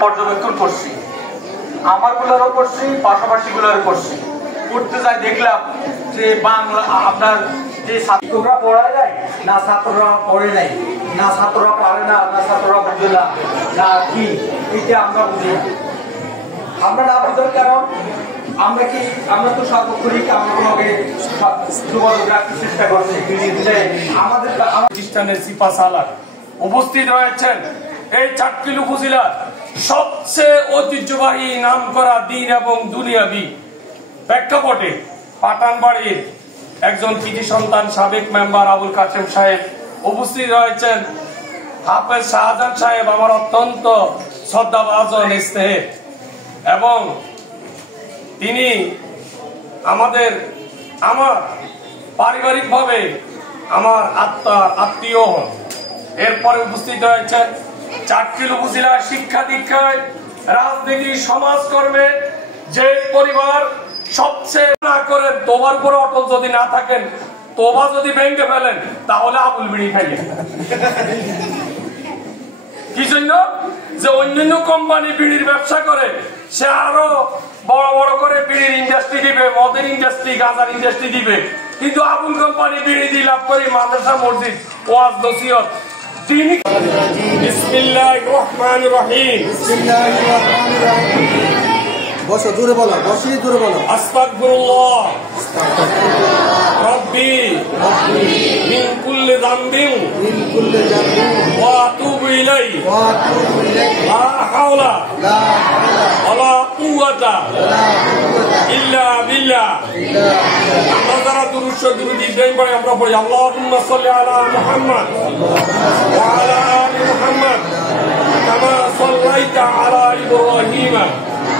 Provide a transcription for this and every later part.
পর্যবেক্ষণ করছি, আমারগুলোরও করছি, পাশাপাশি গুলোরও করছি। পড়তে যাই দেখলাম যে বাংলা আপনার যে ছাত্ররা পড়ায় যায় না, ছাত্ররা পড়ে নাই, না ছাত্ররা পারে না, না ছাত্ররা বুঝে না, না কি এটা আমরা বুঝি না। আমরা না বুঝার কারণ আমরা তো সার্বক্ষণিক আমাকে যোগাযোগ রাখতে চেষ্টা করছি। আমাদের প্রতিষ্ঠানের সিপা সালার উপস্থিত রয়েছেন এই চাটখিল উপজেলার সবচেয়ে ঐতিহ্যবাহী নামকরা দিন এবং দুনিয়াবি প্রেক্ষাপটে পাঠানবাড়ির একজন কৃতি সন্তান সাবেক মেম্বার আবুল কাসেম সাহেব উপস্থিত রয়েছেন। হাফেজ শাহজাহান সাহেব আমার অত্যন্ত শ্রদ্ধাভাজন স্নেহের, এবং তিনি আমার পারিবারিকভাবে আমার আত্মীয় হন। এরপরে উপস্থিত রয়েছেন চাটখিল উপজেলার শিক্ষা দীক্ষায়, রাজনীতি, সমাজকর্মে যে পরিবার সবচেয়ে না করে তোবার পরে অটল যদি না থাকেন, তোবা যদি ভেঙে ফেলেন তাহলে আবুল বিড়ি খাইলেন। কি জন্য? যে অন্যান্য কোম্পানি বিড়ির ব্যবসা করে, সে আরো বড় বড় করে বিড়ির ইন্ডাস্ট্রি দিবে, মদের ইন্ডাস্ট্রি, গাঁজার ইন্ডাস্ট্রি দিবে, কিন্তু আবুল কোম্পানি বিড়ি দিয়ে লাভ করে মাদ্রাসা, মসজিদ, ওয়াজ, নসিহত। বিসমিল্লাহির রহমানির রহিম। বসো, জোরে বলো, বসিয়ে জোরে বলো। আস্তাগফিরুল্লাহ রাব্বি মিন কুল্লি যামবিন ওয়া আতুবু ইলাইহি লা হাওলা ওয়ালা কুওয়াতা ইল্লা বিল্লাহ। আমরা যারা দুরূদ শরীফ ইব্রাহিম পড়ি, আমরা পড়ি আল্লাহুম্মা সাল্লি আলা মুহাম্মদ ওয়া আলা আলি মুহাম্মদ কামা সাল্লাইতা আলা ইব্রাহিম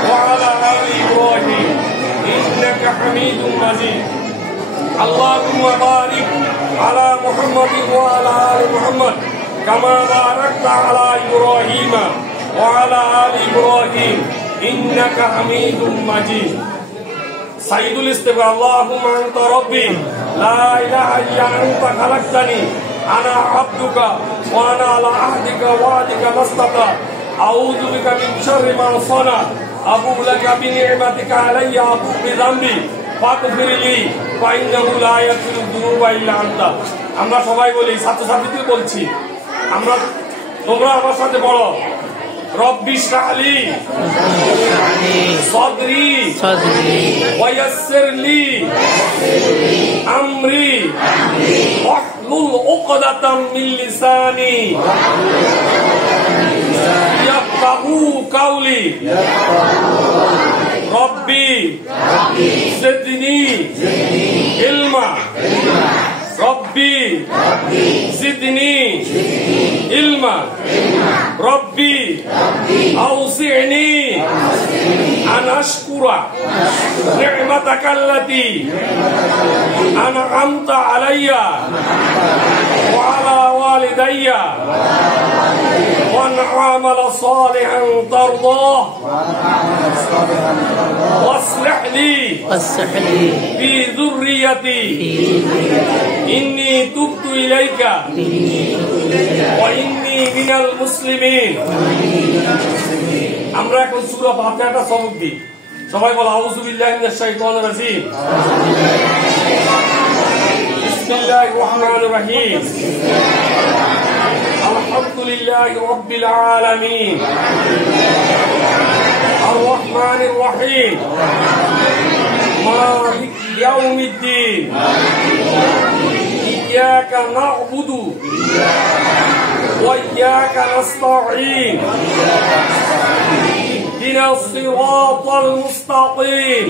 وعلى آل إبراهيم إنك حميد مجيد. اللهم بارك على محمد وعلى آل محمد كما باركت على إبراهيم وعلى آل إبراهيم إنك حميد مجيد. سيد الاستغفار. اللهم أنت ربي لا إله إلا أنت خلقتني أنا عبدك وأنا على عهدك ووعدك ما استطعت أعوذ بك من شر ما صنعت أبوء لك بنعمتك علي أبوء بذنبي فاغفر لي فإنه لا يغفر الذنوب إلا أنت. আমরা সবাই বলি, ছাত্রছাত্রীদের বলছি, তোমরা আমার সাথে বলো, রব্বি ইশরাহ লি সাদরি ওয়া ইয়াসসির লি আমরি ওয়াহলুল উকদাতাম মিন লিসানি ইয়াফকাহু কাওলি। রব্বি জিদনি ইলমা। রব্বি জিদনি ইলমা। রব্বি আওসি'নি আন আশকুরা নি'মাতাকা আল্লাতী আন'আমতা আলাইয়া ওয়া আলা ওয়ালিদাইয়া وأن أعمل صالحا ترضاه واصلح لي في ذريتي إني تبت إليك وإني من المسلمين. আমরা এখন সূরা ফাতিহাটা সবক দিই, সবাই বলো আউযু বিল্লাহি মিনাশ শাইতানির রাজীম। বিসমিল্লাহির রহমানির রহিম। الحمد لله رب العالمين الرحمن الرحيم مالك يوم الدين إياك نعبد وإياك نستعين اهدنا الصراط المستقيم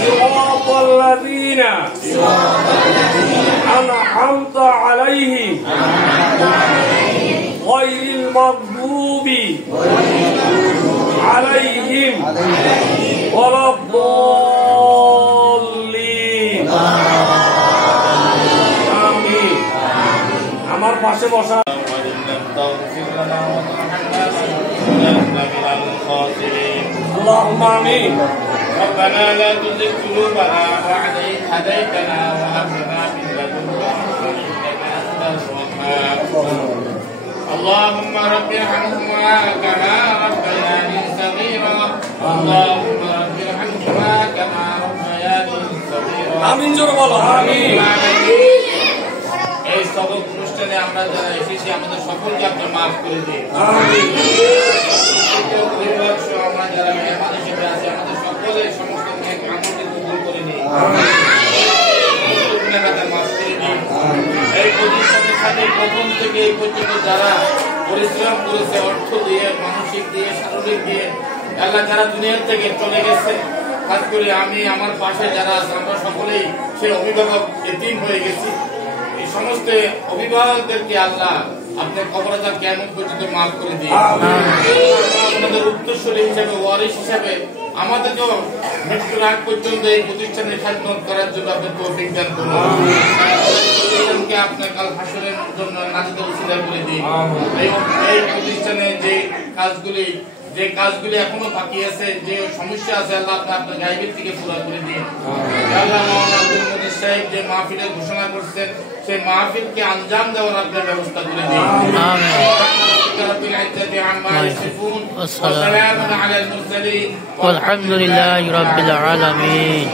صراط الذين أنعمت عليهم غير المغضوب عليهم ولا الضالين. آمين. আমার পাশে বসা اللهم آمين. ربنا لا تزغ قلوبنا بعد إذ هديتنا وهب لنا من لدنك رحمة إنك أنت الوهاب. اللهم رب ارحمهما كما ربياني صغيرا اللهم رب ارحمهما كما ربياني صغيرا আমিন জোরে বলো আমিন। এই সবক অনুষ্ঠানে আমরা যারা এসেছি আমাদের সকলকে আপনি মাফ করে দিন আমিন। আমরা যারা মেহমান হিসেবে আছি আমাদের সকলের সমস্ত আমলকে কবুল করে নিন মাফ করে দিন। এই প্রতিষ্ঠানের সাথে প্রথম থেকে এই পর্যন্ত যারা পরিশ্রম করেছে অর্থ দিয়ে মানসিক দিয়ে শারীরিক দিয়ে আল্লাহ যারা দুনিয়ার থেকে চলে গেছে খাস করে আমি আমার পাশে যারা আছে আমরা সকলেই সে অভিভাবক এতিম হয়ে গেছি এই সমস্ত অভিভাবকদেরকে আল্লাহ আপনার কবরটা কেমন পর্যন্ত মাফ করে দিন আমাদের উত্তরসূরি হিসাবে ওয়ারিশ হিসাবে আমাদেরকেও মৃত্যুর আগ পর্যন্ত এই প্রতিষ্ঠানে খেদমত করার জন্য আপনি তৌফিক দান করুন আপনার কাল হাসরের জন্য নাজিদের উসিলা করে দিন এই প্রতিষ্ঠানে যে কাজগুলি এখনো বাকি আছে যে সমস্যা আছে আল্লাহ আপনি আপনার গায়েবের থেকে পুরো করে দিন আল্লাহ মাওলানা আব্দুল মুনির সাহেব যে মাহফিলের ঘোষণা করছেন সেই মাহফিলকে আঞ্জাম দেওয়ার আপনার ব্যবস্থা করে দিন আমিন রাব্বিল ইজ্জাতি আম্মা ইয়াসিফুন ওয়া সালামুন আলাল মুরসালিন والحمد لله رب العالمين